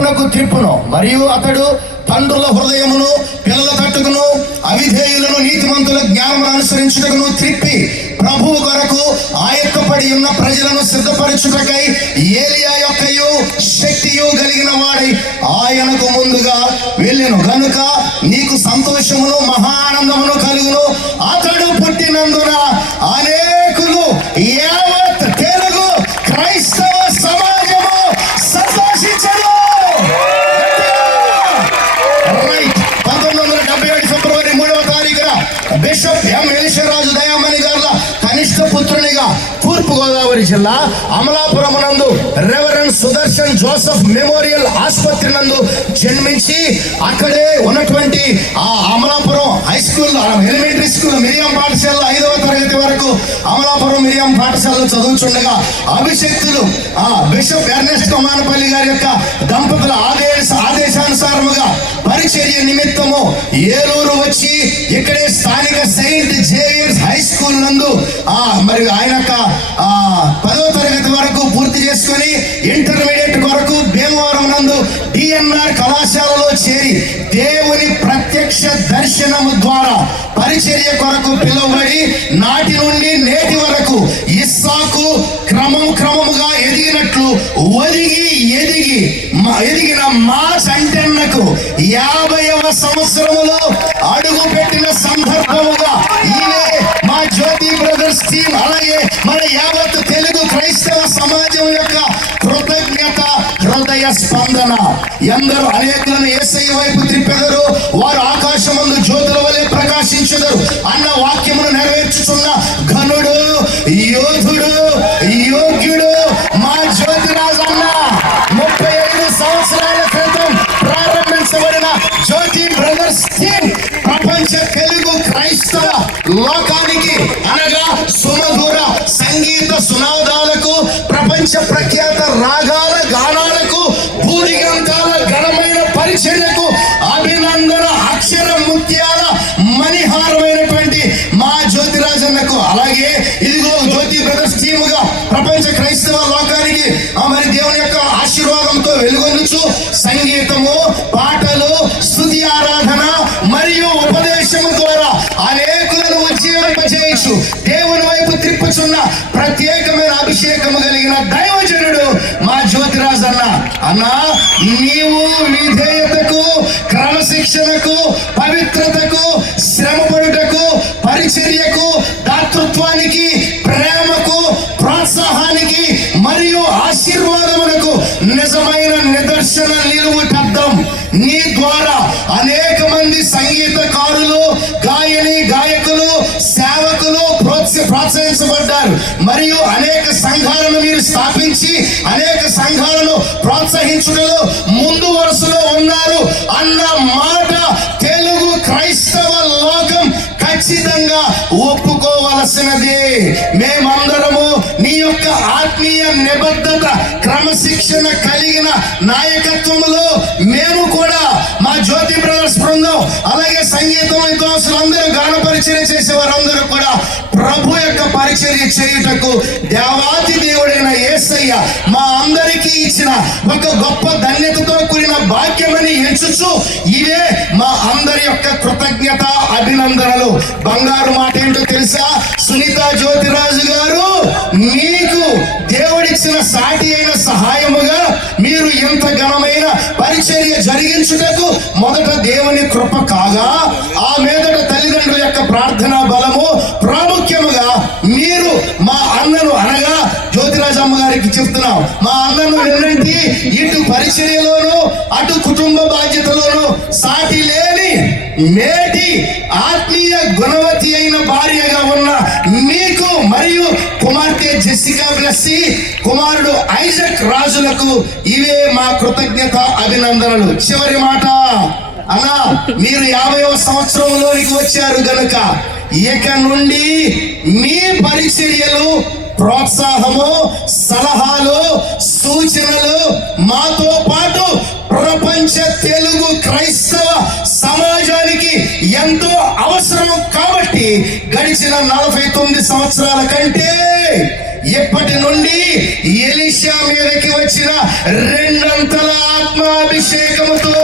వైపునకు త్రిప్పును మరియు అతడు తండ్రుల హృదయమును పిల్లల తట్టుకును అవిధేయులను నీతిమంతుల జ్ఞానం అనుసరించుటకును త్రిప్పి ప్రభువు కొరకు ఆయక్కపడి ఉన్న ప్రజలను సిద్ధపరచుటకై ఏలియా యొక్కయు శక్తియు కలిగిన వాడై ఆయనకు ముందుగా వెళ్ళెను. గనుక నీకు సంతోషమును మహానందమును కలుగును. అతడు బిషప్ ఎం ఎలిషరాజు దయామణి గారుల కనిష్ట పుత్రునిగా తూర్పు గోదావరి జిల్లా అమలాపురం నందు రెవరెండ్ సుదర్శన్ జోసఫ్ మెమోరియల్ ఆసుపత్రి నందు జన్మించి అక్కడే ఉన్నటువంటి ఆ Amalapuram high school elementary school Miriam పాఠశాల ఐదవ తరగతి వరకు అమలాపురం మిరియం పాఠశాలలో చదువుతుండగా అభిషక్తులు ఆ బిషప్ ఎర్నెస్ట్ కొమానపల్లి గారి యొక్క దంపతుల ఆదేశ ఆదేశానుసారముగా నిమిత్తము ఏలూరు వచ్చి ఇక్కడే స్థానిక సెయింట్ జేవియర్స్ హై స్కూల్ నందు ఆ మరి ఆయన యొక్క ఆ పదవ తరగతి వరకు పూర్తి చేసుకొని ఇంటర్మీడియట్ కొరకు భీమవరం నందు డిఎన్ఆర్ కళాశాలలో చేరి దేవుని ప్రత్యక్ష దర్శనము ద్వారా పరిచర్య కొరకు పిలువబడి నాటి నుండి నేటి వరకు ఇస్సాకు క్రమం క్రమముగా ఎదిగినట్లు ఒదిగి ఎదిగి ఎదిగిన ఎదిగిన మా సంటన్నకు యాభైవ సంవత్సరములో అడుగు పెట్టిన సందర్భముగా ఈయనే మా జ్యోతి బ్రదర్స్ టీం అలాగే మన యావత్ తెలుగు క్రైస్తవ సమాజం యొక్క కృతజ్ఞత హృదయ స్పందన. ఎందరు అనేకులను ఏసై వైపు త్రిప్పెదరు వారు ఆకాశమందు జ్యోతుల వలె ప్రకాశించెదరు అన్న వాక్యమును నెరవేర్చుతున్న ఘనుడు రాగాల గానాలకు గ్రంథాల ఘనమైన పరిచర్యకు అభినందన అక్షర ముత్యాల మణిహారమైనటువంటి మా జ్యోతిరాజన్నకు అలాగే ఇదిగో జ్యోతి బ్రదర్స్ టీముగా ప్రపంచ క్రైస్తవ లోకానికి మరి దేవుని యొక్క ఆశీర్వాదంతో వెలుగొందుచు. సంగీతము పాటలు స్థుతి ఆరాధన మరియు ఉపదేశము ద్వారా అనేకులను ఉజ్జీవింపజేయచ్చు దేవుని వైపు త్రిప్పుచున్న ప్రత్యేకమైన అభిషేకము కలిగిన అన్నా నీవు విధేయతకు క్రమశిక్షణకు పవిత్రతకు శ్రమపడుటకు పరిచర్యకు దాతృత్వానికి ప్రేమకు ప్రోత్సాహానికి మరియు ఆశీర్వాదములకు నిజమైన నిదర్శన నిలువుటద్దం నీ ద్వారా అనేక మంది సంగీతకారులు గాయని గాయకులు సేవకులు ప్రోత్సహించబడ్డారు. మరియు అనేక సంఘాలను మీరు స్థాపించి అనేక సంఘాలను ప్రోత్సహించుటలో ముందు వరుసలో ఉన్నారు అన్న మాట తెలుగు క్రైస్తవ లోకం ఖచ్చితంగా ఒప్పుకోవలసినది. మేమందరము నీ యొక్క ఆత్మీయ నిబద్ధత క్రమశిక్షణ కలిగిన నాయకత్వములో మేము కూడా మా జ్యోతి బ్రదర్స్ బృందం అలాగే సంగీతం విద్వాంసులందరూ గాన పరిచర్య చేసే వారందరూ కూడా ప్రభు యొక్క పరిచర్య చేయుటకు దేవ ఒక గొప్ప ధన్యతతో కూడిన భాగ్యమని ఎంచుచు ఇవే మా అందరి యొక్క కృతజ్ఞత అభినందనలు. బంగారు మాట ఏంటో తెలుసా? సునీత జ్యోతిరాజు గారు మీకు దేవుడిచ్చిన సాటి అయిన సహాయముగా మీరు ఎంత ఘనమైన పరిచర్య జరిగించుటకు మొదట దేవుని కృప కాగా ఆ మీదట తల్లిదండ్రుల యొక్క ప్రార్థనా బలము ప్రాముఖ్యముగా మీరు మా అన్నను అనగా జ్యోతిరాజమ్మ గారికి మా అన్నను ఎన్నంటి ఇటు పరిచర్యలోను అటు కుటుంబ బాధ్యతలోను సాటి లేని మేటి ఆత్మీయ గుణవతి అయిన భార్యగా ఉన్న మీకు మరియు కుమార్తె జెస్సికా బ్లెస్సి కుమారుడు ఐజక్ రాజులకు ఇవే మా కృతజ్ఞత అభినందనలు. చివరి మాట అలా మీరు యాభైవ సంవత్సరంలోనికి వచ్చారు గనుక ఇక నుండి మీ పరిచర్యలు ప్రోత్సాహము సలహాలు సూచనలు మాతో పాటు ప్రపంచ తెలుగు క్రైస్తవ సమాజానికి ఎంతో అవసరం కాబట్టి గడిచిన నలభై తొమ్మిది సంవత్సరాల కంటే ఇప్పటి నుండి ఎలిషా మీదకి వచ్చిన రెండంతల ఆత్మాభిషేకముతో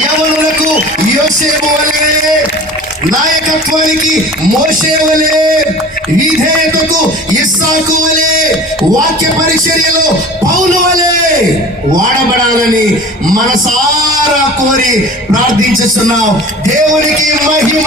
యవనులకు యోసేపు వల్ల నాయకత్వానికి మోషే వలె విధేయతకు ఇస్సాకు వలే వాక్య పరిచర్యలో పౌలు వలే వాడబడాలని మనసారా కోరి ప్రార్థించుతున్నాం దేవునికి మహిమ